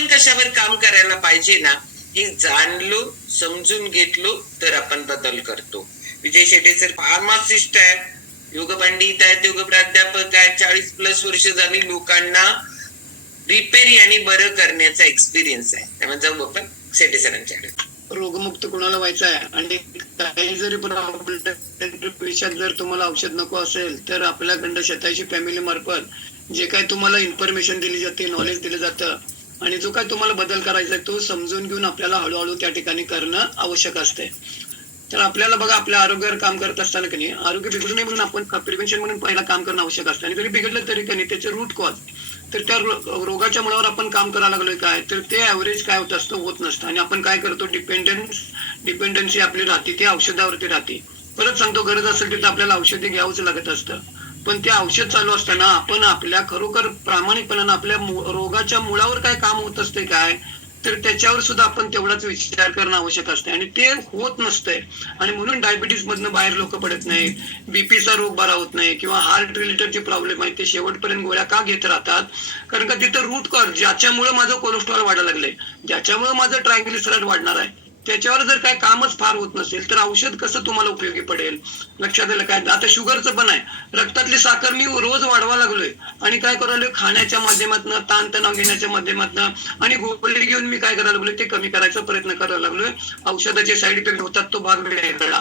आपण कशावर काम करायला पाहिजे ना हे जाणलो समजून घेतलो तर आपण बदल करतो. विजय शेट्टी सर फार्मासिस्ट आहेत. योग पंडित आहेत योग प्राध्यापक आहेत चाळीस प्लस वर्ष झाली लोकांना रिपेरी आणि बरं करण्याचा एक्सपिरियन्स आहे. त्यामुळे जाऊ आपण शेट्टी सरांच्याकडे रोगमुक्त कोणाला व्हायचं आहे आणि काही जरी विषयात जर तुम्हाला औषध नको असेल तर आपल्याकडं शताशी फॅमिली मार्फत जे काही तुम्हाला इन्फॉर्मेशन दिली जाते नॉलेज दिलं जातं आणि जो काय तुम्हाला बदल करायचा आहे तो समजून घेऊन आपल्याला हळूहळू त्या ठिकाणी करणं आवश्यक असते. तर आपल्याला बघा आपल्या आरोग्यावर काम करत असताना की नाही आरोग्य बिघडू नये म्हणून आपण प्रिव्हेन्शन म्हणून पहिला काम करणं आवश्यक असतं. आणि जरी बिघडलं तरी की नाही त्याचे रूट कॉज तर त्या रोगाच्या मुळावर आपण काम करायला लागलोय काय? तर ते ऍव्हरेज काय होत असतं होत नसतं. आणि आपण काय करतो डिपेंडन्स डिपेंडन्सी आपली राहते ती औषधावरती राहते. परत सांगतो गरज असेल तिथं आपल्याला औषधे घ्यावंच लागत असतं. पण ते औषध चालू असताना आपण आपल्या खरोखर प्रामाणिकपणानं आपल्या रोगाच्या मुळावर काय काम होत असते काय तर त्याच्यावर सुद्धा आपण तेवढाच विचार करणं आवश्यक असते आणि ते होत नसतंय. आणि म्हणून डायबिटीस मधनं बाहेर लोक पडत नाहीत बीपीचा रोग बरा होत नाही किंवा हार्ट रिलेटेडचे प्रॉब्लेम आहेत ते शेवटपर्यंत गोळ्या का घेत राहतात? कारण का तिथं रूट कॉज ज्याच्यामुळे माझं कोलेस्ट्रॉल वाढायला लागले ज्याच्यामुळे माझं ट्रायग्लिसराईड वाढणार आहे त्याच्यावर जर काय कामच फार होत नसेल तर औषध कसं तुम्हाला उपयोगी पडेल? लक्षात आलं काय? आता शुगरचं पण आहे. रक्तातली साखर मी रोज वाढवा लागलोय. आणि काय करायला खाण्याच्या माध्यमातून ताणतणाव घेण्याच्या माध्यमातून आणि गोळी घेऊन मी काय करायला लागलोय? ते कमी करायचा प्रयत्न करायला लागलोय. औषधाचे साईड इफेक्ट होतात तो भाग वेगळा.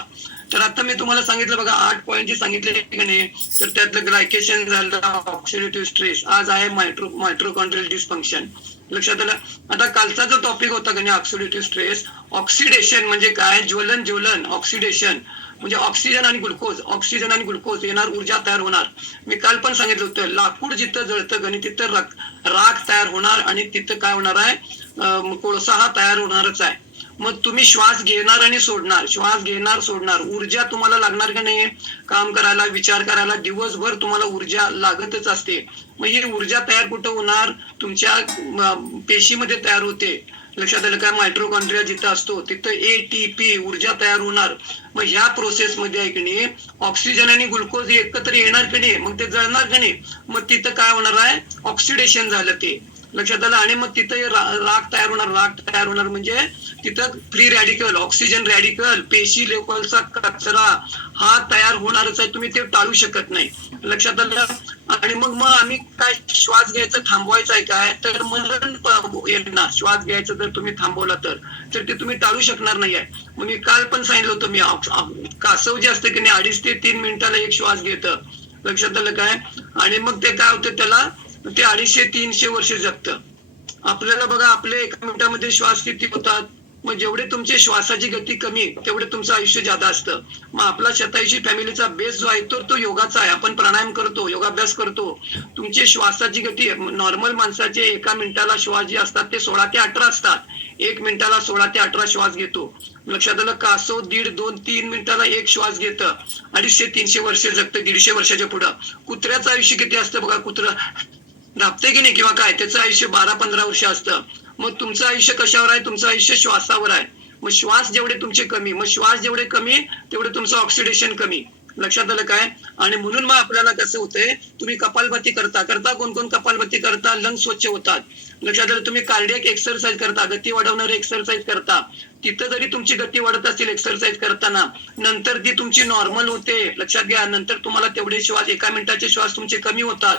तर आता मी तुम्हाला सांगितलं बघा आठ पॉईंट जे सांगितले की नाही तर त्यातलं ग्लायकेशन झालं ऑक्सिडेटिव्ह स्ट्रेस आज आहे मायट्रो मायट्रोकॉन्ट्रियल डिस्फंक्शन लक्षात आलं? आता कालचा जो टॉपिक होता की नाही ऑक्सिडेटिव्ह स्ट्रेस ऑक्सिडेशन म्हणजे काय? ज्वलन ज्वलन ऑक्सिडेशन म्हणजे ऑक्सिजन आणि ग्लुकोज ऑक्सिजन आणि ग्लुकोज येणार ऊर्जा तयार होणार. मी काल पण सांगितलं होतं लाकूड जिथं जळतं गणित तिथं राख राख तयार होणार आणि तिथं काय होणार आहे? कोळसा हा तयार होणारच आहे. मग तुम्ही श्वास घेणार आणि सोडणार. श्वास घेणार सोडणार. ऊर्जा तुम्हाला लागणार का नाही काम करायला विचार करायला दिवसभर तुम्हाला ऊर्जा लागतच असते. मग ही ऊर्जा तयार कुठं होणार? तुमच्या पेशीमध्ये तयार होते. लक्षात आलं काय मायट्रोकॉन्ड्रिया जिथं असतो तिथं एटीपी ऊर्जा तयार होणार. मग ह्या प्रोसेस मध्ये आहे की नाही ऑक्सिजन आणि ग्लुकोज एकत्र येणार की नाही? मग ते जळणार की नाही? मग तिथं काय होणार आहे? ऑक्सिडेशन झालं ते. लक्षात आलं. आणि मग तिथे राग तयार होणार राग तयार होणार म्हणजे तिथं फ्री रॅडिकल ऑक्सिजन रॅडिकल पेशी लेवलचा कचरा हा तयार होणारच आहे. तुम्ही ते टाळू शकत नाही. लक्षात आलं? आणि मग मग आम्ही काय श्वास घ्यायचं थांबवायचं आहे काय? तर मरण येणार. श्वास घ्यायचं जर तुम्ही थांबवला तर तर ते तुम्ही टाळू शकणार नाही आहे. मग मी काल पण सांगितलं होतं मी कासव जे असतं की नाही अडीच ते तीन मिनिटाला एक श्वास घेतं. लक्षात आलं काय? आणि मग ते काय होतं त्याला ते अडीचशे तीनशे वर्ष जगतं. आपल्याला बघा आपले एका मिनिटामध्ये श्वास किती होतात? मग जेवढे तुमचे श्वासाची गती कमी तेवढे तुमचं आयुष्य जादा असतं. मग आपला शताऐंशी फॅमिलीचा बेस जो आहे तर तो योगाचा आहे. आपण प्राणायाम करतो योगाभ्यास करतो. तुमची श्वासाची गती नॉर्मल माणसाचे एका मिनिटाला श्वास जे असतात ते सोळा ते अठरा असतात. एक मिनिटाला सोळा ते अठरा श्वास घेतो. लक्षात आलं कासो दीड दोन तीन मिनिटाला एक श्वास घेतं. अडीचशे तीनशे वर्ष जगतं दीडशे वर्षाच्या पुढं. कुत्र्याचं आयुष्य किती असतं बघा कुत्रा? दाबते की नाही किंवा काय? त्याचं आयुष्य बारा पंधरा वर्ष असतं. मग तुमचं आयुष्य कशावर आहे? तुमचं आयुष्य श्वासावर आहे. मग श्वास जेवढे तुमचे कमी मग श्वास जेवढे कमी तेवढे तुमचं ऑक्सिडेशन कमी. लक्षात आलं काय? आणि म्हणून मग आपल्याला कसं होतंय तुम्ही कपालभाती करता. करता कोण कोण? कपालभाती करता लंग स्वच्छ होतात. लक्षात आलं तुम्ही कार्डियक एक्सरसाइज करता गती वाढवणारे एक्सरसाइज करता. तिथं जरी तुमची गती वाढत असेल एक्सरसाइज करताना नंतर ती तुमची नॉर्मल होते. लक्षात घ्या नंतर तुम्हाला तेवढे श्वास एका मिनिटाचे श्वास तुमचे कमी होतात.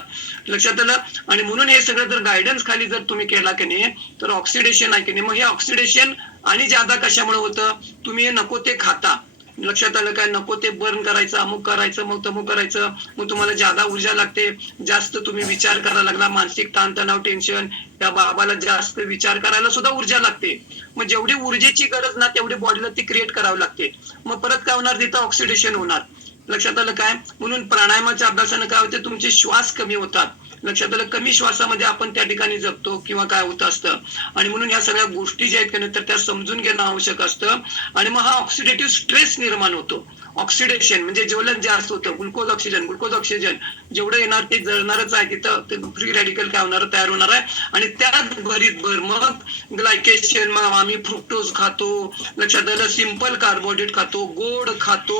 लक्षात आलं? आणि म्हणून हे सगळं जर गायडन्स खाली जर तुम्ही केला की नाही तर ऑक्सिडेशन आहे की नाही. मग हे ऑक्सिडेशन आणि ज्यादा कशामुळे होतं? तुम्ही हे नको ते खाता. लक्षात आलं काय? नको ते बर्न करायचं अमुक करायचं मग तमुक करायचं. मग तुम्हाला ज्यादा ऊर्जा लागते जास्त तुम्ही विचार करायला लागला मानसिक ताणतणाव टेन्शन त्या बाबाला जास्त विचार करायला सुद्धा ऊर्जा लागते. मग जेवढी ऊर्जेची गरज ना तेवढी बॉडीला ती क्रिएट करावी लागते. मग परत काय होणार? तिथं ऑक्सिडेशन होणार. लक्षात आलं काय? म्हणून प्राणायामाच्या अभ्यासानं काय होते? तुमचे श्वास कमी होतात. लक्षात आलं कमी श्वासामध्ये आपण त्या ठिकाणी जगतो किंवा काय होत असतं. आणि म्हणून या सगळ्या गोष्टी ज्या आहेत का नाही, तर त्या समजून घेणं आवश्यक असतं. आणि मग हा ऑक्सिडेटिव्ह स्ट्रेस निर्माण होतो. ऑक्सिडेशन म्हणजे ज्वलन जास्त होतं ग्लुकोज ऑक्सिजन ग्लुकोज ऑक्सिजन जेवढं येणार ते जळणारच आहे तिथं ते फ्री रॅडिकल काय होणार तयार होणार आहे. आणि त्यात भरीत भर मग ग्लायकेशन मग आम्ही फ्रुक्टोज खातो. लक्षात आलं सिंपल कार्बोहायड्रेट खातो गोड खातो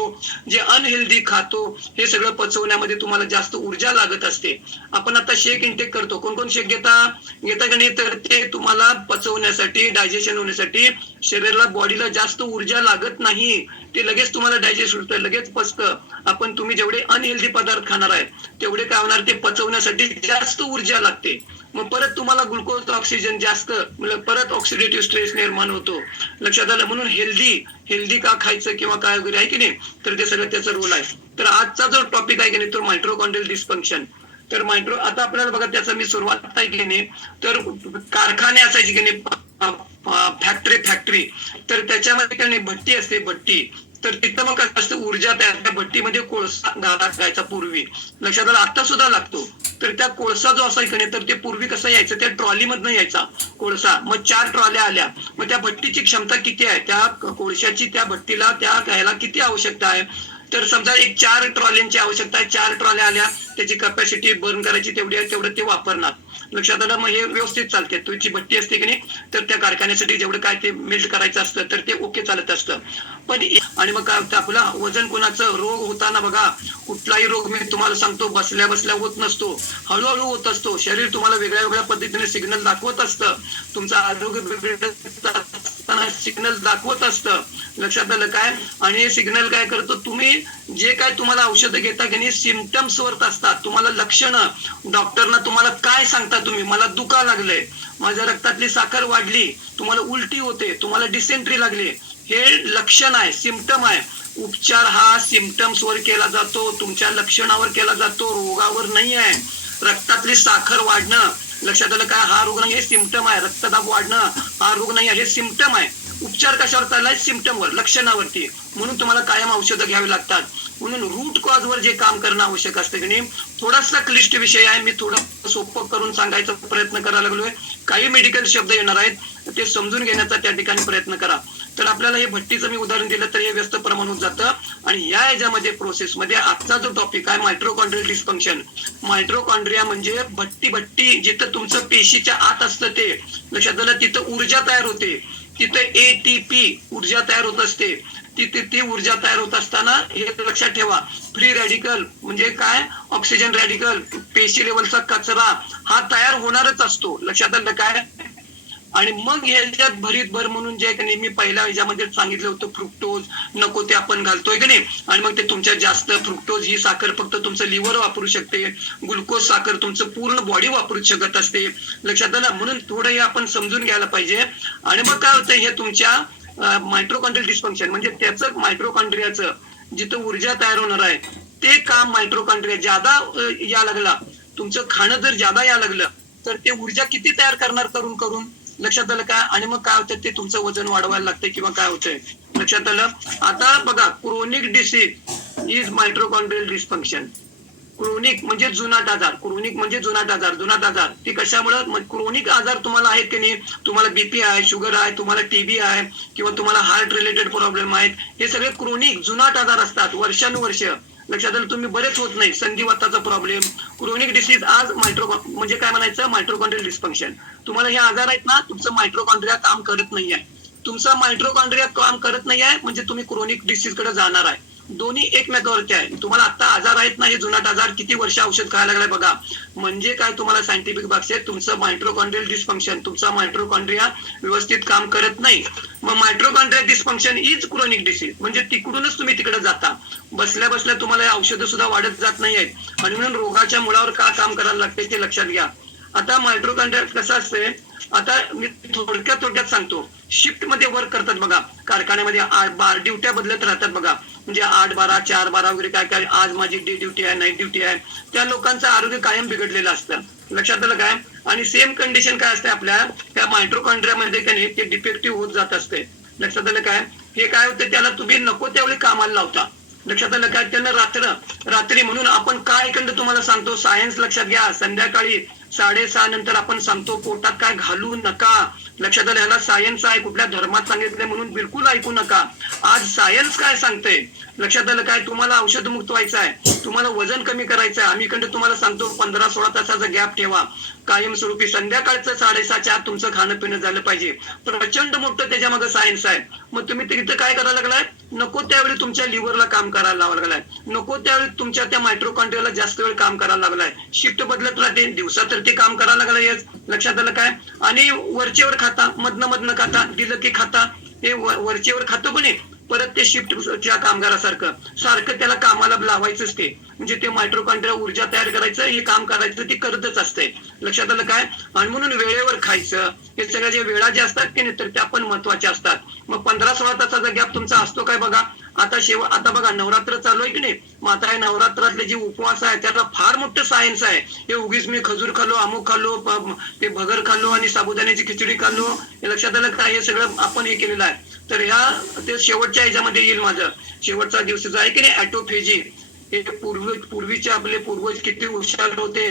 जे अनहेल्दी खातो हे सगळं पचवण्यामध्ये तुम्हाला जास्त ऊर्जा लागत असते. आपण आता आता शेक इंटेक करतो. कोण कोण शेक घेता? घेता का नाही? तर ते तुम्हाला पचवण्यासाठी डायजेशन होण्यासाठी शरीराला बॉडीला जास्त ऊर्जा लागत नाही. ते लगेच तुम्हाला डायजेस्ट होतं लगेच पचतं. आपण तुम्ही जेवढे अनहेल्दी पदार्थ खाणार आहे तेवढे काय होणार? ते पचवण्यासाठी जास्त ऊर्जा लागते. मग परत तुम्हाला ग्लुकोज ऑक्सिजन जास्त म्हणजे परत ऑक्सिडेटिव्ह स्ट्रेस निर्माण होतो. लक्षात आलं? म्हणून हेल्दी हेल्दी का खायचं किंवा काय वगैरे आहे की नाही? तर ते सगळं त्याचा रोल आहे. तर आजचा जो टॉपिक आहे की नाही तो मायट्रोकॉन्ड्रियल डिस्फंक्शन तर मायक्रो आता आपल्याला बघा त्याचा मी सुरुवात नाही केली. नाही तर कारखाने असायचे की नाही फॅक्टरी फॅक्टरी तर त्याच्यामध्ये काही नाही भट्टी असते भट्टी. तर तिथं मग कसं असतं ऊर्जा तयार त्या भट्टीमध्ये कोळसा घालायचा पूर्वी. लक्षात आलं आता सुद्धा लागतो. तर त्या कोळसा जो असायचा नाही तर ते पूर्वी कसं यायचं त्या ट्रॉलीमधनं यायचा कोळसा. मग चार ट्रॉल्या आल्या. मग त्या भट्टीची क्षमता किती आहे? त्या कोळशाची त्या भट्टीला त्या घ्यायला किती आवश्यकता आहे? तर समजा एक चार ट्रॉलींची आवश्यकता आहे चार ट्रॉल्या आल्या त्याची कपॅसिटी बर्न करायची तेवढी आहे तेवढं ते वापरणार. लक्षात आलं मग हे व्यवस्थित चालते. तुझी भट्टी असते की नाही तर त्या कारखान्यासाठी जेवढं काय ते मेल्ट करायचं असतं तर ते ओके चालत असतं. पण आणि मग काय होतं आपलं वजन कोणाचं? रोग होताना बघा कुठलाही रोग मी तुम्हाला सांगतो बसल्या बसल्या होत नसतो. हळूहळू होत असतो. शरीर तुम्हाला वेगळ्या वेगळ्या पद्धतीने सिग्नल दाखवत असतं. तुमचं आरोग्य बिघडत असताना सिग्नल दाखवत असतं. लक्षात आलं काय? आणि हे सिग्नल काय करतो? तुम्ही जे काय तुम्हाला औषधं घेता की नाही सिमटम्स वरत असतात. तुम्हाला लक्षणं. डॉक्टरना तुम्हाला काय सांगता तुम्ही? मला दुखा लागलंय. माझ्या रक्तातली साखर वाढली. तुम्हाला उलटी होते. तुम्हाला डिसेंट्री लागली. हे लक्षण आहे. सिमटम आहे. उपचार हा सिमटम्स वर केला जातो. तुमच्या लक्षणावर केला जातो. रोगावर नाही आहे. रक्तातली साखर वाढणं लक्षात आलं काय हा रोग नाही हे सिमटम आहे. रक्तदाब वाढणं हा रोग नाही आहे हे सिमटम आहे. उपचार कशावर चाललाय? सिमटमवर लक्षणावरती. म्हणून तुम्हाला कायम औषधं घ्यावी लागतात. म्हणून रूट कॉज वर जे काम करणं आवश्यक असतं की नाही थोडासा क्लिष्ट विषय आहे. मी थोडं सोपं करून सांगायचा प्रयत्न करायला लागलोय. काही मेडिकल शब्द येणार आहेत. ते समजून घेण्याचा त्या ठिकाणी प्रयत्न करा. तर आपल्याला हे भट्टीचं मी उदाहरण दिलं तर हे व्यस्त प्रमाण होत जातं. आणि या याच्यामध्ये प्रोसेसमध्ये आजचा जो टॉपिक आहे मायट्रोकॉन्ड्रियल डिस्फंक्शन मायट्रोकॉन्ड्रिया म्हणजे भट्टी भट्टी जिथं तुमचं पेशीच्या आत असतं ते. लक्षात आलं? तिथं ऊर्जा तयार होते. तिथं एटीपी ऊर्जा तयार होत असते. तिथे ती ऊर्जा तयार होत असताना हे लक्षात ठेवा. फ्री रॅडिकल म्हणजे काय? ऑक्सिजन रॅडिकल पेशी लेवलचा कचरा हा तयार होणारच असतो. लक्षात आलं काय? आणि मग ह्याच्यात भरीत भर म्हणून जे काही मी पहिल्या ह्याच्यामध्ये सांगितलं होतं फ्रुक्टोज नको ते आपण घालतोय की नाही? आणि मग ते तुमच्या जास्त फ्रुक्टोज ही साखर फक्त तुमचं लिव्हर वापरू शकते ग्लुकोज साखर तुमचं पूर्ण बॉडी वापरू शकत असते. लक्षात आलं? म्हणून थोडं हे आपण समजून घ्यायला पाहिजे. आणि मग काय होतं हे तुमच्या मायट्रोकॉन्ड्रियल डिस्फंक्शन म्हणजे त्याचं मायट्रोकॉन्ड्रियाचं जिथं ऊर्जा तयार होणार आहे ते काम मायट्रोकॉन्ड्रिया ज्यादा या लागला. तुमचं खाणं जर ज्यादा या लागलं तर ते ऊर्जा किती तयार करणार करून करून लक्षात आलं का? आणि मग काय होतं? ते तुमचं वजन वाढवायला लागतंय किंवा काय होतंय? लक्षात आलं? आता बघा chronic disease is mitochondrial dysfunction chronic म्हणजे जुनाट आजार. क्रोनिक म्हणजे जुनाट आजार. जुनाट आजार. ती कशामुळे? क्रोनिक आजार तुम्हाला आहेत की नाही? तुम्हाला बीपी आहे शुगर आहे तुम्हाला टीबी आहे किंवा तुम्हाला हार्ट रिलेटेड प्रॉब्लेम आहेत. हे सगळे क्रोनिक जुनाट आजार असतात वर्षानुवर्ष. लक्षात आलं तुम्ही बरेच होत नाही. संधिवाताचा प्रॉब्लेम क्रोनिक डिसीज आज मायट्रो म्हणजे काय म्हणायचं? मायट्रोकॉन्ड्रियल डिस्फंक्शन तुम्हाला हे आजार आहेत ना तुमचं मायट्रोकॉन्ड्रिया काम करत नाही आहे तुमचा मायट्रोकॉन्ड्रिया काम करत नाही आहे म्हणजे तुम्ही क्रोनिक डिसीजकडे जाणार आहे. दोन्ही एकमेकावरती आहे. तुम्हाला आता आजार आहेत ना हे जुनाट आजार किती वर्ष औषध खायला लागलाय बघा. म्हणजे काय तुम्हाला सायंटिफिक आहे तुमचं मायट्रोकॉन्ड्रियल डिस्फंक्शन तुमचा मायट्रोकॉन्ड्रिया व्यवस्थित काम करत नाही. मग mitochondria dysfunction is chronic disease म्हणजे तिकडूनच तुम्ही तिकडे जाता. बसल्या बसल्या तुम्हाला औषधं सुद्धा वाढत जात नाही आहेत आणि म्हणून रोगाच्या मुळावर का काम करायला लागते ते लक्षात घ्या. आता मायट्रोकॉन्ड्रिया कसं असते आता मी थोडक्यात थोडक्यात सांगतो. शिफ्टमध्ये वर्क करतात बघा. कारखान्यामध्ये आठ बार ड्युट्या बदलत राहतात बघा. म्हणजे आठ बारा चार बारा वगैरे काय काय आज माझी डे ड्युटी आहे नाईट ड्युटी आहे. त्या लोकांचं आरोग्य कायम बिघडलेलं असतं. लक्षात आलं काय? आणि सेम कंडिशन काय असते आपल्या त्या मायट्रोकॉन्ड्रियामध्ये का नाही ते डिफेक्टिव्ह होत जात असते. लक्षात आलं काय? हे काय होतं त्याला तुम्ही नको त्यावेळी कामाला लावता. लक्षात आलं काय? त्यांना रात्र रात्री म्हणून आपण काय इकडं तुम्हाला सांगतो? सायन्स लक्षात घ्या. संध्याकाळी साडेसहा नंतर आपण सांगतो पोटात काय घालू नका. लक्षात आलं ह्याला सायन्स आहे कुठल्या धर्मात सांगितलंय म्हणून बिलकुल ऐकू नका. आज सायन्स काय सांगते लक्षात आलं काय? तुम्हाला औषध मुक्त व्हायचं आहे. तुम्हाला वजन कमी करायचं आहे. आम्ही इकडे तुम्हाला सांगतो पंधरा सोळा तासाचा गॅप ठेवा. कायमस्वरूपी संध्याकाळचं साडेसहाच्या आत तुमचं खाणं पिणं झालं पाहिजे. प्रचंड मोठं त्याच्यामागे सायन्स आहे. मग तुम्ही तिथं काय करायला लागलाय? नको त्यावेळी तुमच्या लिव्हरला काम करायला लावा लागलाय. नको त्यावेळी तुमच्या त्या मायट्रोकॉन्ड्रियाला जास्त वेळ काम करायला लागलाय. शिफ्ट बदलत राहते. दिवसा तर ते काम करायला लागलंयच लक्षात आलं काय? आणि वरचेवर खाता मधनं मधनं खाता दिलं की खाता. हे वरचेवर खातो पण परत ते शिफ्टच्या कामगारासारखं. सारखं त्याला कामाला लावायचंच ते. म्हणजे ते मायट्रोकॉन्ड्रिया ऊर्जा तयार करायचं हे काम करायचं ते करतच असते लक्षात आलं काय? आणि म्हणून वेळेवर खायचं. हे सगळ्या ज्या वेळा ज्या असतात की नाही तर त्या पण महत्त्वाच्या असतात. मग पंधरा सोळा तासाचा गॅप तुमचा असतो काय बघा? आता शेव आता बघा नवरात्र चालू आहे की नाही? मग आता हे नवरात्रातले जे उपवास आहे त्याला फार मोठं सायन्स आहे. हे उगीच मी खजूर खाल्लो अमुक खाल्लो ते भगर खाल्लो आणि साबुदाण्याची खिचडी खाल्लो हे लक्षात आलं काय हे सगळं आपण हे केलेलं आहे. तर ह्या ते शेवटच्या ह्याच्यामध्ये येईल माझं. शेवटचा दिवस जो आहे की नाही ॲटोफेजी. हे पूर्वी पूर्वीचे आपले पूर्वज किती हुशार होते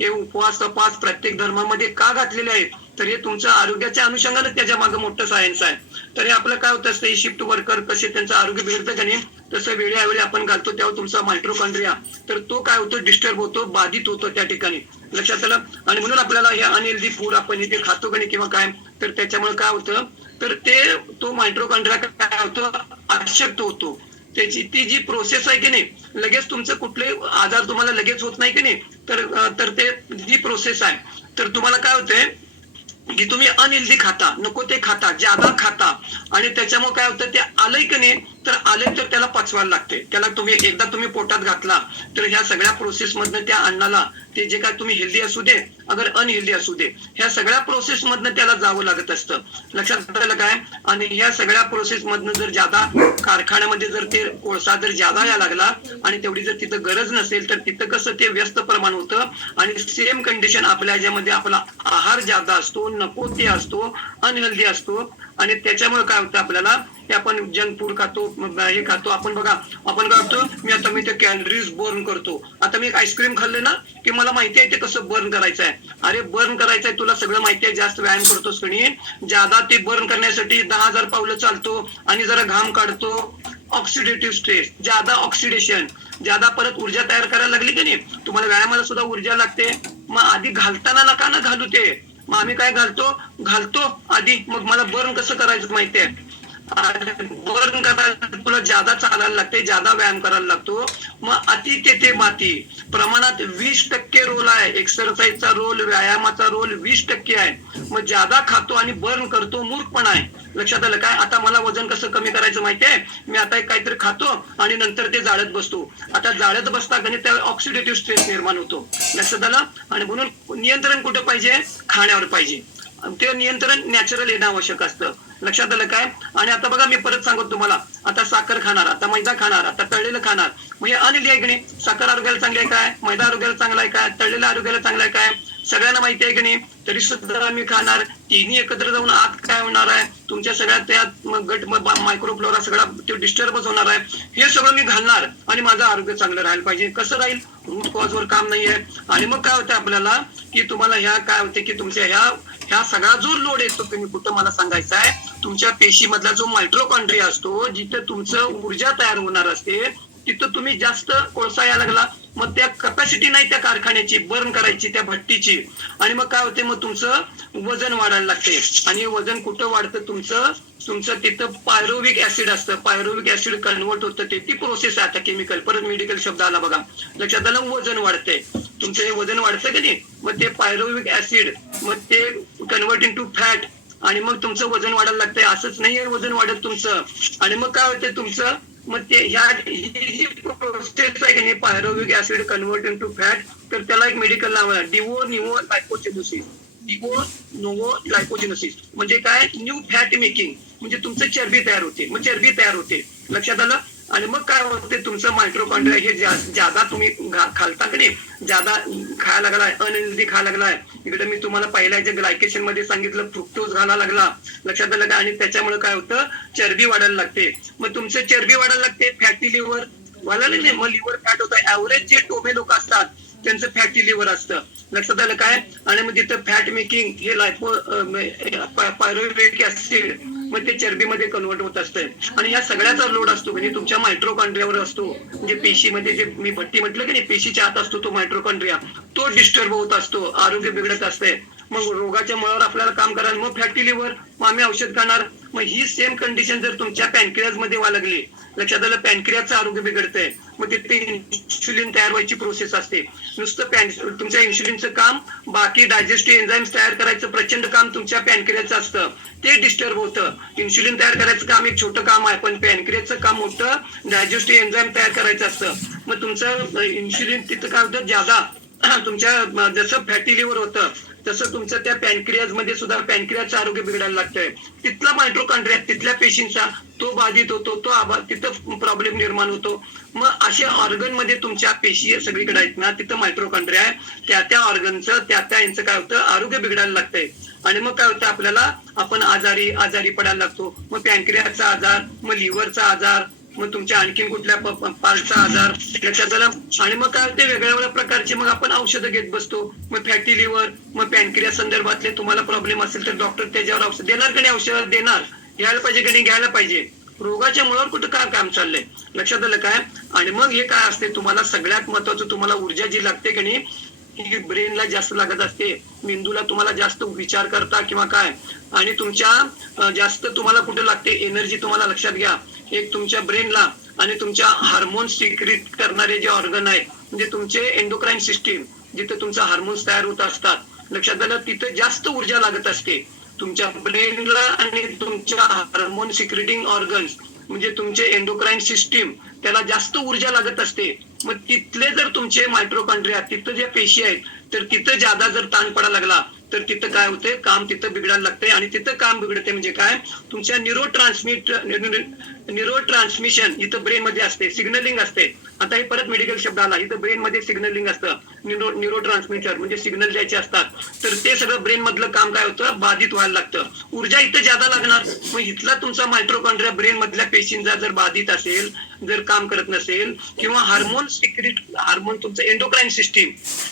हे उपवास तपास प्रत्येक धर्मामध्ये का घातलेले आहेत? तर हे तुमच्या आरोग्याच्या अनुषंगाने त्याच्यामागे मोठं सायन्स आहे. तर हे आपलं काय होत असतं शिफ्ट वर्कर कसे त्यांचं आरोग्य बिघडतं का नाही? तसं वेळेवेळी आपण घालतो तेव्हा तुमचा मायट्रोकॉन्ड्रिया तर तो काय होतो डिस्टर्ब होतो बाधित होतो त्या ठिकाणी. लक्षात आलं? आणि म्हणून आपल्याला हे अनहेल्दी फूड आपण इथे खातो का नाही किंवा काय? तर त्याच्यामुळे काय होतं तर ते तो मायट्रोकॉन्ड्रिया काय होतो? अशक्त होतो. त्याची ती जी प्रोसेस आहे की नाही लगेच तुमचं कुठले आजार तुम्हाला लगेच होत नाही की नाही तर तर ते जी प्रोसेस आहे. तर तुम्हाला काय होतंय की तुम्ही अनहेल्दी खाता नको ते खाता ज्यादा खाता. आणि त्याच्यामुळे काय होतं ते आलंय की नाही तर आलंय तर त्याला पचवायला लागते त्याला तुम्ही एकदा तुम्ही पोटात घातला तर ह्या सगळ्या प्रोसेस मधनं त्या अन्नाला ते जे काय तुम्ही हेल्दी असू दे अगर अनहेल्दी असू दे ह्या सगळ्या प्रोसेस मधनं त्याला जावं लागत असतं. लक्षात आलं काय? आणि ह्या सगळ्या प्रोसेस मधनं जर ज्यादा कारखान्यामध्ये जर ते कोळसा जर ज्यादा या लागला आणि तेवढी जर तिथं गरज नसेल तर तिथं कसं ते व्यस्त प्रमाण होतं आणि सेम कंडिशन आपल्या ज्यामध्ये आपला आहार ज्यादा असतो नको ते असतो अनहेल्दी असतो आणि त्याच्यामुळे काय होतं आपल्याला की आपण जंक फूड खातो हे खातो. आपण बघा आपण काय करतो मी आता मी ते कॅलरीज बर्न करतो. आता मी एक आईस्क्रीम खाल्ले ना की मला माहिती आहे ते कसं बर्न करायचं आहे अरे बर्न करायचं आहे तुला सगळं माहिती आहे जास्त व्यायाम करतोस कणी ज्यादा ते बर्न करण्यासाठी दहा हजार पावलं चालतो आणि जरा घाम काढतो. ऑक्सिडेटिव्ह स्ट्रेस ज्यादा ऑक्सिडेशन ज्यादा परत ऊर्जा तयार करायला लागली की नाही तुम्हाला व्यायामाला सुद्धा ऊर्जा लागते. मग आधी घालताना नका ना घालू ते. मग आम्ही काय घालतो? घालतो आधी. मग मला बर्न कसं करायचं माहितीये? बर्न करायला तुला ज्यादा चालायला लागते ज्यादा व्यायाम करायला लागतो मग अति तेथे माती. प्रमाणात वीस टक्के रोल आहे. एक्सरसाइजचा रोल व्यायामाचा रोल वीस टक्के आहे. मग ज्यादा खातो आणि बर्न करतो मूर्खपणा आहे. लक्षात आलं काय? आता मला वजन कसं कमी करायचं माहितीये? मी आता एक काहीतरी खातो आणि नंतर ते जाळत बसतो. आता जाळत बसता गणित त्या ऑक्सिडेटिव्ह स्ट्रेस निर्माण होतो. लक्षात आलं? आणि म्हणून नियंत्रण कुठं पाहिजे? खाण्यावर पाहिजे. ते नियंत्रण नॅचरल येणं आवश्यक असतं. लक्षात आलं काय? आणि आता बघा मी परत सांगतो तुम्हाला. आता साखर खाणार आता मैदा खाणार आता तळलेलं खाणार. म्हणजे हे अनिल आहे की नाही? साखर आरोग्याला चांगली आहे काय? मैदा आरोग्याला चांगला आहे काय? तळलेलं आरोग्याला चांगलं आहे काय? सगळ्यांना माहिती आहे की नाही? तरी सुद्धा मी खाणार. तिन्ही एकत्र जाऊन आत काय होणार आहे? तुमच्या सगळ्या त्या गट मायक्रोफ्लोरा सगळा ते डिस्टर्बच होणार आहे. हे सगळं मी घालणार आणि माझं आरोग्य चांगलं राहायला पाहिजे. कसं राहील? रूट कॉज वर काम नाहीये. आणि मग काय होतं आपल्याला? की तुम्हाला ह्या काय होते की तुमच्या ह्या ह्या सगळा जो लोड येतो तुम्ही कुठं मला सांगायचा आहे तुमच्या पेशीमधला जो मायट्रोकॉन्ड्रिया असतो जिथे तुमचं ऊर्जा तयार होणार असते तिथं तुम्ही जास्त कोळसा यायला लागला मग त्या कपॅसिटी नाही त्या कारखान्याची बर्न करायची त्या भट्टीची. आणि मग काय होते मग तुमचं वजन वाढायला लागते. आणि वजन कुठं वाढतं तुमचं? तुमचं तिथं पायरोविक ऍसिड असतं. पायरोविक ऍसिड कन्वर्ट होतं ते ती प्रोसेस आहे आता केमिकल परत मेडिकल शब्द आला बघा. लक्षात आलं वजन वाढते. तुमचं हे वजन वाढतं की नाही? मग ते पायरोविक ऍसिड मग ते कन्वर्ट इन टू फॅट आणि मग तुमचं वजन वाढायला लागतंय. असंच नाहीये वजन वाढत तुमचं. आणि मग काय होतं तुमचं? मग ते ह्या ही जी प्रोसेस आहे की नाही pyruvic acid convert into fat तर त्याला एक मेडिकल नाव आहे. डिवो निवो लायकोजेनोसिस डिवो नोवो लायकोजेनोसिस म्हणजे काय? न्यू फॅट मेकिंग म्हणजे तुमचं चरबी तयार होते. मग चरबी तयार होते. लक्षात आलं? आणि मग काय होते तुमचं मायट्रोकॉन्ड्रिया हे ज्यादा तुम्ही खालता कडे नाही ज्यादा खायला लागलाय अनहेल्दी खायला लागलाय. इकडे मी तुम्हाला पहिल्या जे ग्लायकेशनमध्ये सांगितलं फ्रुक्टोज घाला लागला. लक्षात आलं का? आणि त्याच्यामुळे काय होतं चरबी वाढायला लागते. मग तुमचं चरबी वाढायला लागते फॅटी लिव्हर वाढायला नाही मग लिव्हर फॅट होतं. ऍव्हरेज जे टोमे लोक असतात त्यांचं फॅटी लिव्हर असतं. लक्षात आलं काय? आणि मग तिथं फॅट मेकिंग हे लायपो पायरोलिक ऍसिड मग ते चरबीमध्ये कन्वर्ट होत असतं. आणि ह्या सगळ्याचा लोड असतो. म्हणजे तुमच्या मायट्रोकॉन्ड्रियावर असतो. म्हणजे पेशीमध्ये जे मी भट्टी म्हटलं की नाही पेशीच्या आत असतो तो मायट्रोकॉन्ड्रिया तो डिस्टर्ब होत असतो. आरोग्य बिघडत असतंय. मग रोगाच्या मुळावर आपल्याला काम करायला मग फॅटी लिव्हर मग आम्ही औषध खाणार. मग ही सेम कंडिशन जर तुमच्या पॅनक्रियाजमध्ये व्हायला लागली लक्षात आलं पॅनक्रियाचं आरोग्य बिघडतंय मग तिथे इन्शुलिन तयार व्हायची प्रोसेस असते. नुसतं पॅन तुमच्या इन्शुलिनचं काम बाकी डायजेस्टिव्ह एन्झाईम्स तयार करायचं प्रचंड काम तुमच्या पॅनक्रियाचं असतं. ते डिस्टर्ब होतं. इन्शुलिन तयार करायचं काम एक छोटं काम आहे पण पॅनक्रियाचं काम मोठं डायजेस्टिव्ह एन्झाईम तयार करायचं असतं. मग तुमचं इन्शुलिन तिथं काय होतं? ज्यादा तुमच्या जसं फॅटी लिव्हर होतं तसं तुमचं त्या पॅनक्रियाजमध्ये सुद्धा पॅनक्रियाचं आरोग्य बिघडायला लागतंय. तिथला मायट्रोकॉन्ड्रिया तिथल्या पेशींचा तो बाधित होतो तो आबा तिथं प्रॉब्लेम निर्माण होतो. मग अशा ऑर्गनमध्ये तुमच्या पेशी सगळीकडे आहेत ना तिथं मायट्रोकॉन्ड्रिया आहे. त्या त्या ऑर्गनचं त्या त्या यांचं काय होतं? आरोग्य बिघडायला लागतंय. आणि मग काय होतं? आपल्याला आपण आजारी आजारी पडायला लागतो. मग पॅनक्रियाचा आजार मग लिव्हरचा आजार मग तुमच्या आणखीन कुठल्या पार्टचा आजार लक्षात झाला आणि मग काय ते वेगळ्या वेगळ्या प्रकारचे मग आपण औषधं घेत बसतो. मग फॅटी लिव्हर मग पॅनक्रिया संदर्भातले तुम्हाला प्रॉब्लेम असेल तर डॉक्टर त्याच्यावर औषध देणार का नाही औषध? देणार. घ्यायला पाहिजे का नाही? घ्यायला पाहिजे. रोगाच्या मुळावर कुठं काय काम चाललंय? लक्षात आलं काय? आणि मग हे काय असते? तुम्हाला सगळ्यात महत्वाचं तुम्हाला ऊर्जा जी लागते की नाही ही ब्रेनला जास्त लागत असते. मेंदूला तुम्हाला जास्त विचार करता किंवा काय? आणि तुमच्या जास्त तुम्हाला कुठे लागते? एनर्जी तुम्हाला लक्षात घ्या. एक तुमच्या ब्रेनला आणि तुमच्या हार्मोन सिक्रिट करणारे जे ऑर्गन आहेत म्हणजे तुमचे एन्डोक्राईन सिस्टीम जिथे तुमचा हार्मोन्स तयार होत असतात लक्षात आलं तिथे जास्त ऊर्जा लागत असते. तुमच्या ब्रेनला आणि तुमच्या हार्मोन सिक्रेटिंग ऑर्गन्स म्हणजे तुमचे एन्डोक्राईन सिस्टीम त्याला जास्त ऊर्जा लागत असते. मग तिथले जर तुमचे मायट्रोकॉन्ड्रिया तिथं ज्या पेशी आहेत तर तिथं ज्यादा जर ताण पडायला लागला तर तिथं काय होते? काम तिथं बिघडायला लागते आणि तिथं काम बिघडते म्हणजे काय? तुमच्या न्यूरो ट्रान्समिट न्यूरो ट्रान्समिशन इथं ब्रेन मध्ये असते सिग्नलिंग असते. आता हे परत मेडिकल शब्द आला इथं ब्रेन मध्ये सिग्नलिंग असतं. न्यूरो न्यूरो ट्रान्समिटर म्हणजे सिग्नल द्यायचे असतात. तर ते सगळं ब्रेन मधलं काम काय होतं? बाधित व्हायला लागतं. ऊर्जा इथं ज्यादा लागणार मग इथला तुमचा मायट्रोकॉन्ड्रिया ब्रेन मधल्या पेशींचा जर बाधित असेल जर काम करत नसेल किंवा हार्मोन सिक्रिट हार्मोन तुमचं एंडोक्राईन सिस्टीम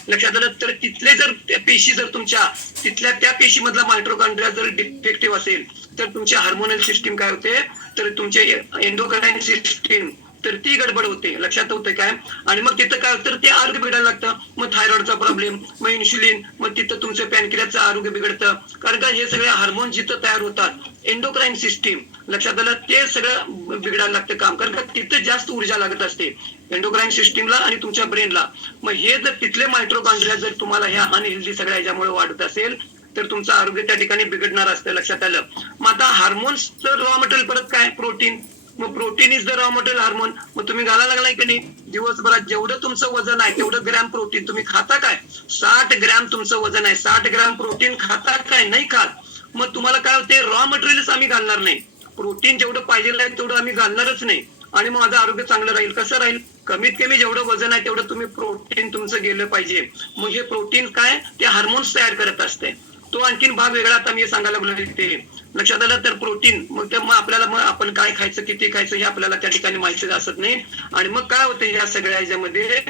लक्षात आलं? तर तिथले जर पेशी जर तुमच्या तिथल्या त्या पेशीमधला मायट्रोकॉन्ड्रिया जर डिफेक्टिव्ह असेल तर तुमची हार्मोनल सिस्टीम काय होते? तर तुमचे एंडोक्राईन सिस्टीम तर ती गडबड होते लक्षात होते काय? आणि मग तिथं काय होतं? ते आरोग्य बिघडायला लागतं. मग थायरॉइडचा प्रॉब्लेम मग इन्शुलिन मग तिथं तुमचं पॅनक्रियाचं आरोग्य बिघडतं. कारण का हे सगळे हार्मोन जिथं तयार होतात एंडोक्राईन सिस्टीम लक्षात आलं ते सगळं बिघडायला लागतं काम. कारण का तिथं जास्त ऊर्जा लागत असते एंडोक्राईन सिस्टीमला आणि तुमच्या ब्रेनला मग हे जर तिथले मायट्रोकॉन्ड्रिया जर तुम्हाला ह्या अनहेल्दी सगळ्या ह्याच्यामुळे वाढत असेल तर तुमचं आरोग्य त्या ठिकाणी बिघडणार असतं लक्षात आलं. मग आता हार्मोन्सचं रॉ मटेरियल परत काय? प्रोटीन मग protein is the raw material hormone मग तुम्ही घालायला लागलाय की नाही? दिवसभरात जेवढं तुमचं वजन आहे तेवढं ग्रॅम प्रोटीन तुम्ही खाता काय? साठ ग्रॅम तुमचं वजन आहे. साठ ग्रॅम प्रोटीन खाता काय? नाही खात. मग तुम्हाला काय होते रॉ मटेरियलच आम्ही घालणार नाही. प्रोटीन जेवढं पाहिजे आहे तेवढं आम्ही घालणारच नाही. आणि मग माझं आरोग्य चांगलं राहील. कसं राहील? कमीत कमी जेवढं वजन आहे तेवढं तुम्ही प्रोटीन तुमचं गेलं पाहिजे. मग हे प्रोटीन काय? ते हार्मोन्स तयार करत असते. तो आणखीन भाग वेगळा आता मी सांगायला लागलो ते लक्षात आलं तर प्रोटीन मग ते मग आपल्याला मग आपण काय खायचं किती खायचं हे आपल्याला त्या ठिकाणी माहिती असत नाही. आणि मग काय होतं या सगळ्या ह्याच्यामध्ये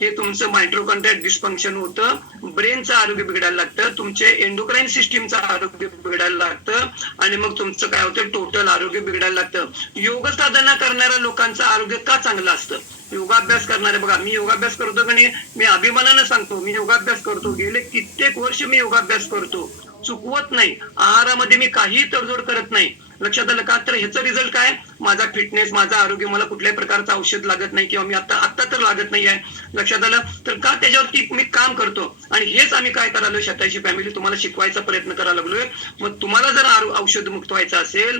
हे तुमचं मायट्रोकॉन्ट्रॅक्ट डिस्फंक्शन होतं. ब्रेनचं आरोग्य बिघडायला लागतं. तुमचे एंडोक्राईन सिस्टीमचं आरोग्य बिघडायला लागतं. आणि मग तुमचं काय होतं? टोटल आरोग्य बिघडायला लागतं. योग साधना करणाऱ्या लोकांचं आरोग्य का चांगलं असतं? योगाभ्यास करणारे बघा मी योगाभ्यास करतो की मी अभिमानानं सांगतो. मी योगाभ्यास करतो. गेले कित्येक वर्ष मी योगाभ्यास करतो. चुकवत नाही. आहारामध्ये मी काही तडजोड करत नाही. लक्षात आलं का? तर ह्याचं रिझल्ट काय? माझा फिटनेस माझा आरोग्य मला कुठल्याही प्रकारचं औषध लागत नाही किंवा मी आता आता तर लागत नाही आहे लक्षात आलं? तर का त्याच्यावरती मी काम करतो? आणि हेच आम्ही काय करायलो शताची फॅमिली तुम्हाला शिकवायचा प्रयत्न करायला लागलोय. मग तुम्हाला जर औषध मुक्त व्हायचं असेल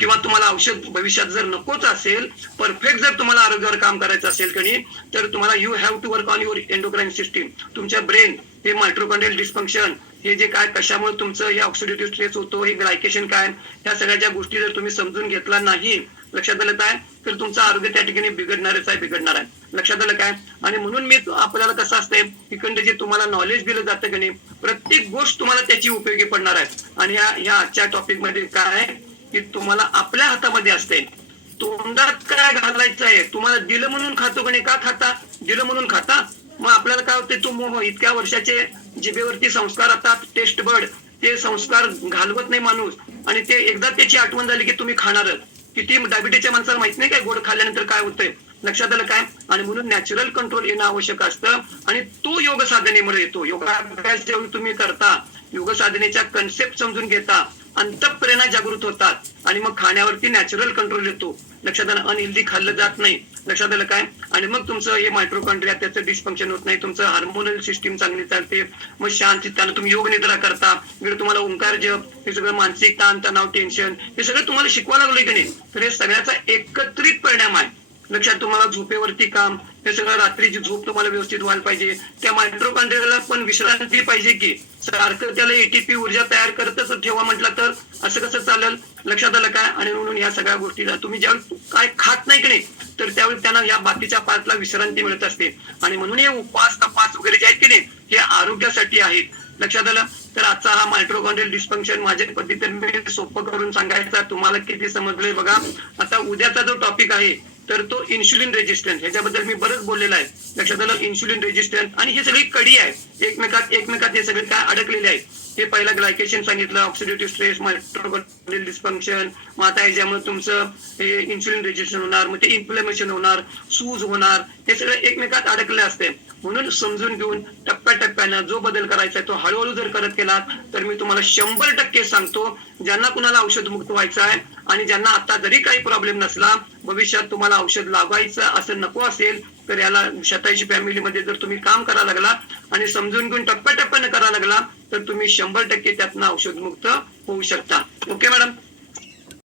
किंवा तुम्हाला औषध भविष्यात जर नकोच असेल परफेक्ट जर तुम्हाला आरोग्यावर काम करायचं असेल कणी तर तुम्हाला you have to work on your endocrine system तुमच्या ब्रेन हे मायट्रोकॉन्ड्रियल डिस्फंक्शन हे जे काय कशामुळे तुमचं हे ऑक्सिडेटिव्ह स्ट्रेस होतो हे ग्लायकेशन काय ह्या सगळ्या ज्या गोष्टी जर तुम्ही समजून घेतला नाही लक्षात आलं काय? तर तुमचं आरोग्य त्या ठिकाणी बिघडणारच आहे बिघडणार आहे. लक्षात आलं काय? आणि म्हणून मी आपल्याला कसं असतंय तिकडे जे तुम्हाला नॉलेज दिलं जातं की नाही प्रत्येक गोष्ट तुम्हाला त्याची उपयोगी पडणार आहे. आणि ह्या ह्या आजच्या टॉपिकमध्ये काय आहे? की तुम्हाला आपल्या हातामध्ये असते तोंडात काय घालायचं आहे तुम्हाला दिलं म्हणून खातो का नाही? का खाता? दिलं म्हणून खाता? मग आपल्याला काय होते तो मोह इतक्या वर्षाचे जिभेवरती संस्कार आता टेस्ट बर्ड ते संस्कार घालवत नाही माणूस. आणि ते एकदा त्याची आठवण झाली की तुम्ही खाणारच. किती डायबिटीसच्या माणसाला माहीत नाही काय? गोड खाल्ल्यानंतर काय होतंय? लक्षात आलं काय? आणि म्हणून नॅचरल कंट्रोल येणं आवश्यक असतं. आणि तो योग साधनेमुळे येतो. योगाभ्यास जेव्हा तुम्ही करता योग साधनेच्या कन्सेप्ट समजून घेता अंतप्रेरणा जागृत होतात. आणि मग खाण्यावरती नॅचरल कंट्रोल येतो. लक्षात आलं? अनहेल्दी खाल्लं जात नाही. लक्षात आलं काय? आणि मग तुमचं हे मायक्रोकॉन्ट्रिया त्याचं डिसफंक्शन होत नाही. तुमचं हार्मोनल सिस्टीम चांगली चालते. मग शांती त्याला तुम्ही योग निद्रा करता. इकडे तुम्हाला ओंकार जप हे सगळं मानसिक ताण तणाव टेन्शन हे सगळं तुम्हाला शिकवा लागलं की नाही? तर हे सगळ्याचा एकत्रित परिणाम आहे. लक्षात तुम्हाला झोपेवरती काम हे सगळं रात्रीची झोप तुम्हाला व्यवस्थित व्हायला पाहिजे. त्या मायट्रोकॉन्ड्रियाला पण विश्रांती पाहिजे की सारखं त्याला एटीपी ऊर्जा तयार करतच ठेवा म्हटलं तर असं कसं चालेल? लक्षात आलं काय? आणि म्हणून या सगळ्या गोष्टीला तुम्ही ज्यावेळी काय खात नाही की नाही तर त्यावेळी त्यांना या बाकीच्या पाचला विश्रांती मिळत असते. आणि म्हणून हे उपवास तपास वगैरे जे आहेत की नाही हे आरोग्यासाठी आहेत. लक्षात आलं? तर आजचा हा मायट्रोकॉन्ड्रियल डिस्फंक्शन माझ्या पद्धतीने सोपं करून सांगायचा. तुम्हाला किती समजलंय बघा. आता उद्याचा जो टॉपिक आहे तर तो इन्सुलिन रेजिस्टन्स ह्याच्याबद्दल मी बरंच बोललेला आहे. लक्षात आलं? इन्सुलिन रेजिस्टन्स आणि हे सगळी कडी आहे. एकमेकात एकमेकात हे सगळे काय अडकलेले आहे हे पहिला ग्लायकेशन सांगितलं ऑक्सिडेटिव्ह स्ट्रेस मायट्रोकॉन्ड्रियल डिस्फंक्शन मग आता ह्याच्यामुळे तुमचं हे इन्सुलिन रेजिस्टन्स होणार मग ते इन्फ्लेमेशन होणार सूज होणार. हे सगळं एकमेकात अडकले असते. म्हणून समजून घेऊन टप्प्याटप्प्यानं जो बदल करायचा आहे तो हळूहळू जर करत केला तर मी तुम्हाला शंभर टक्के सांगतो ज्यांना कुणाला औषध मुक्त व्हायचं आहे आणि ज्यांना आता जरी काही प्रॉब्लेम नसला भविष्यात तुम्हाला औषध लागवायचं असं नको असेल तर याला शताऐंशी फॅमिलीमध्ये जर तुम्ही काम करा लागला आणि समजून घेऊन टप्प्याटप्प्यानं करा लागला तर तुम्ही शंभर टक्के त्यातनं औषध मुक्त होऊ शकता. Okay madam